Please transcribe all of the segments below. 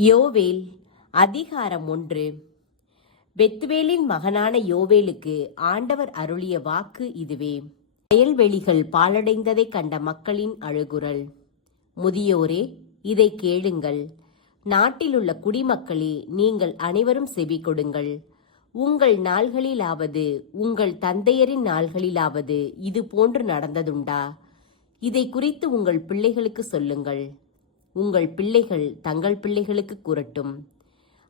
யோவேல் அதிகாரம் 1. பெத்துவேலின் மகனான யோவேலுக்கு ஆண்டவர் அருளிய வாக்கு இதுவே. வயல்வெளிகள் பாழடைந்ததைக் கண்ட மக்களின் அழுகுரல். முதியோரே, இதை கேளுங்கள். நாட்டிலுள்ள குடிமக்களே, நீங்கள் அனைவரும் செவி கொடுங்கள். உங்கள் நாள்களிலாவது உங்கள் தந்தையரின் நாள்களிலாவது இது போன்று நடந்ததுண்டா? இதை குறித்து உங்கள் பிள்ளைகளுக்கு சொல்லுங்கள். உங்கள் பிள்ளைகள் தங்கள் பிள்ளைகளுக்கு கூறட்டும்.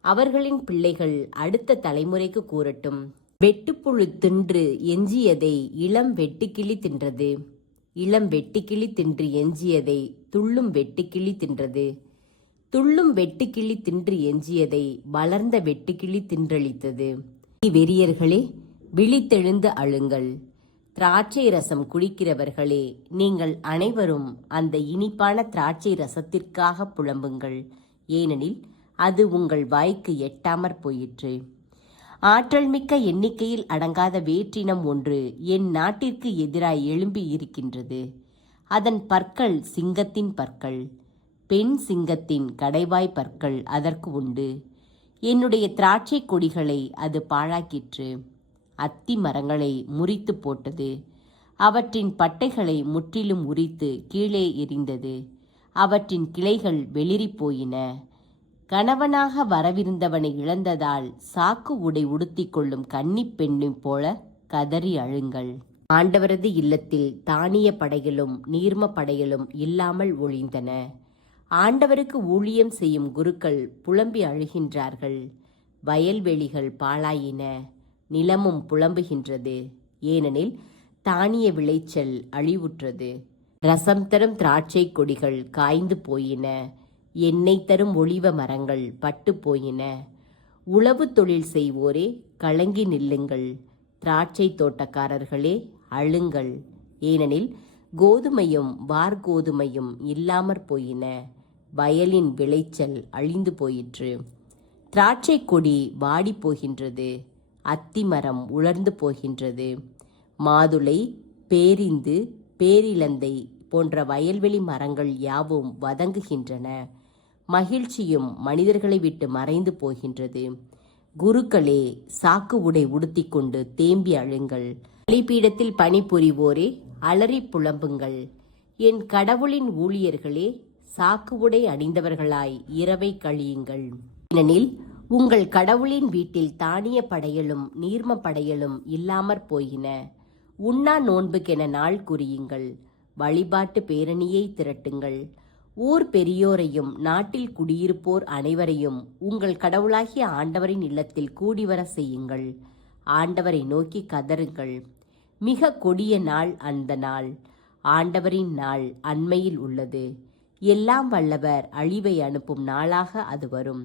அவர்களின் பிள்ளைகள் அடுத்த தலைமுறைக்கு கூறட்டும். வெட்டுப்புழு தின்று எஞ்சியதை இளம் வெட்டுக்கிளி தின்றது. இளம் வெட்டுக்கிளி தின்று எஞ்சியதை துள்ளும் வெட்டுக்கிளி தின்றது. துள்ளும் வெட்டுக்கிளி தின்று எஞ்சியதை வளர்ந்த வெட்டுக்கிளி தின்றளித்தது. வெறியர்களே, விழித்தெழுந்து அழுங்கள். திராட்சை ரசம் குடிக்கிறவர்களே, நீங்கள் அனைவரும் அந்த இனிப்பான திராட்சை ரசத்திற்காக புலம்புங்கள். ஏனெனில் அது உங்கள் வாய்க்கு எட்டாமற் போயிற்று. ஆற்றல் மிக்க எண்ணிக்கையில் அடங்காத வேற்றினம் ஒன்று என் நாட்டிற்கு எதிராய் எழும்பி இருக்கின்றது. அதன் பற்கள் சிங்கத்தின் பற்கள், பெண் சிங்கத்தின் கடைவாய் பற்கள் அதற்கு உண்டு. என்னுடைய திராட்சை கொடிகளை அது பாழாக்கிற்று. அத்தி மரங்களை முறித்து போட்டது. அவற்றின் பட்டைகளை முற்றிலும் உரித்து கீழே எறிந்தது. அவற்றின் கிளைகள் வெளிரி போயின. கணவனாக வரவிருந்தவனை இழந்ததால் சாக்கு உடை உடுத்தி கொள்ளும் கன்னி பெண்ணை போல கதறி அழுங்கள். ஆண்டவரது இல்லத்தில் தானிய படைகளும் நீர்ம படைகளும் இல்லாமல் ஒழிந்தன. ஆண்டவருக்கு ஊழியம் செய்யும் குருக்கள் புலம்பி அழுகின்றார்கள். வயல்வெளிகள் பாழாயின, நிலமும் புலம்புகின்றது. ஏனெனில் தானிய விளைச்சல் அழிவுற்றது. ரசம் தரும் திராட்சை கொடிகள் காய்ந்து போயின. எண்ணெய் தரும் ஒலிவ மரங்கள் பட்டு போயின. உழவு தொழில் செய்வோரே, கலங்கி நில்லுங்கள். திராட்சை தோட்டக்காரர்களே, அழுங்கள். ஏனெனில் கோதுமையும் வார்கோதுமையும் இல்லாமற் போயின. வயலின் விளைச்சல் அழிந்து போயிற்று. திராட்சை கொடி வாடி போகின்றது. அத்திமரம் உலர்ந்து போகின்றது. மாதுளை, பேரிந்து, பேரிலந்தை போன்ற வயல்வெளி மரங்கள் யாவும் வதங்குகின்றன. மகிழ்ச்சியும் மனிதர்களை விட்டு மறைந்து போகின்றது. குருக்களே, சாக்கு உடை உடுத்தி கொண்டு தேம்பி அழுங்கள். பலிபீடத்தில் பணிபுரிவோரே, அலறி புலம்புங்கள். என் கடவுளின் ஊழியர்களே, சாக்கு உடை அணிந்தவர்களாய் இரவை கழியுங்கள். ஏனெனில் உங்கள் கடவுளின் வீட்டில் தானிய படையலும் நீர்ம படையலும் இல்லாமற் போயின. உண்ணா நோன்புக்கென நாள் குறியுங்கள். வழிபாட்டு பேரணியை திரட்டுங்கள். ஊர் பெரியோரையும் நாட்டில் குடியிருப்போர் அனைவரையும் உங்கள் கடவுளாகிய ஆண்டவரின் இல்லத்தில் கூடிவர செய்யுங்கள். ஆண்டவரை நோக்கி கதறுங்கள். மிக கொடிய நாள் அந்த நாள். ஆண்டவரின் நாள் அண்மையில் உள்ளது. எல்லாம் வல்லவர் அழிவை அனுப்பும் நாளாக அது வரும்.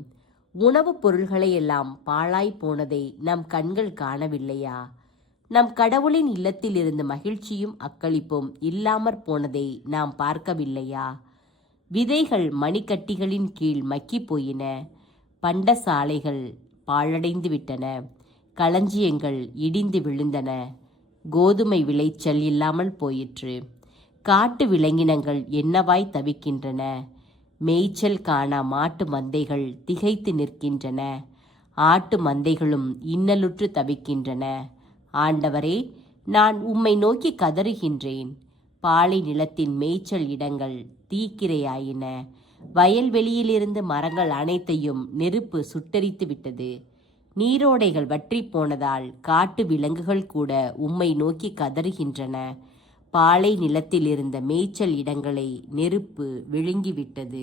உணவுப் பொருள்களையெல்லாம் பாழாய் போனதை நம் கண்கள் காணவில்லையா? நம் கடவுளின் இல்லத்தில் இருந்து மகிழ்ச்சியும் அக்களிப்பும் இல்லாமற் போனதை நாம் பார்க்கவில்லையா? விதைகள் மணிக்கட்டிகளின் கீழ் மக்கி போயின. பண்டசாலைகள் பாழடைந்து விட்டன. களஞ்சியங்கள் இடிந்து விழுந்தன. கோதுமை விளைச்சல் இல்லாமல் போயிற்று. காட்டு விலங்கினங்கள் என்னவாய் தவிக்கின்றன. மேய்ச்சல் காணா மாட்டு மந்தைகள் திகைத்து நிற்கின்றன. ஆட்டு மந்தைகளும் இன்னலுற்று தவிக்கின்றன. ஆண்டவரே, நான் உம்மை நோக்கி கதறுகின்றேன். பாலை நிலத்தின் மேய்ச்சல் இடங்கள் தீக்கிரையாயின. வயல்வெளியிலிருந்து மரங்கள் அனைத்தையும் நெருப்பு சுட்டரித்து விட்டது. நீரோடைகள் வற்றி போனதால் காட்டு விலங்குகள் கூட உம்மை நோக்கி கதறுகின்றன. பாலை நிலத்தில் இருந்த மேய்ச்சல் இடங்களை நெருப்பு விழுங்கிவிட்டது.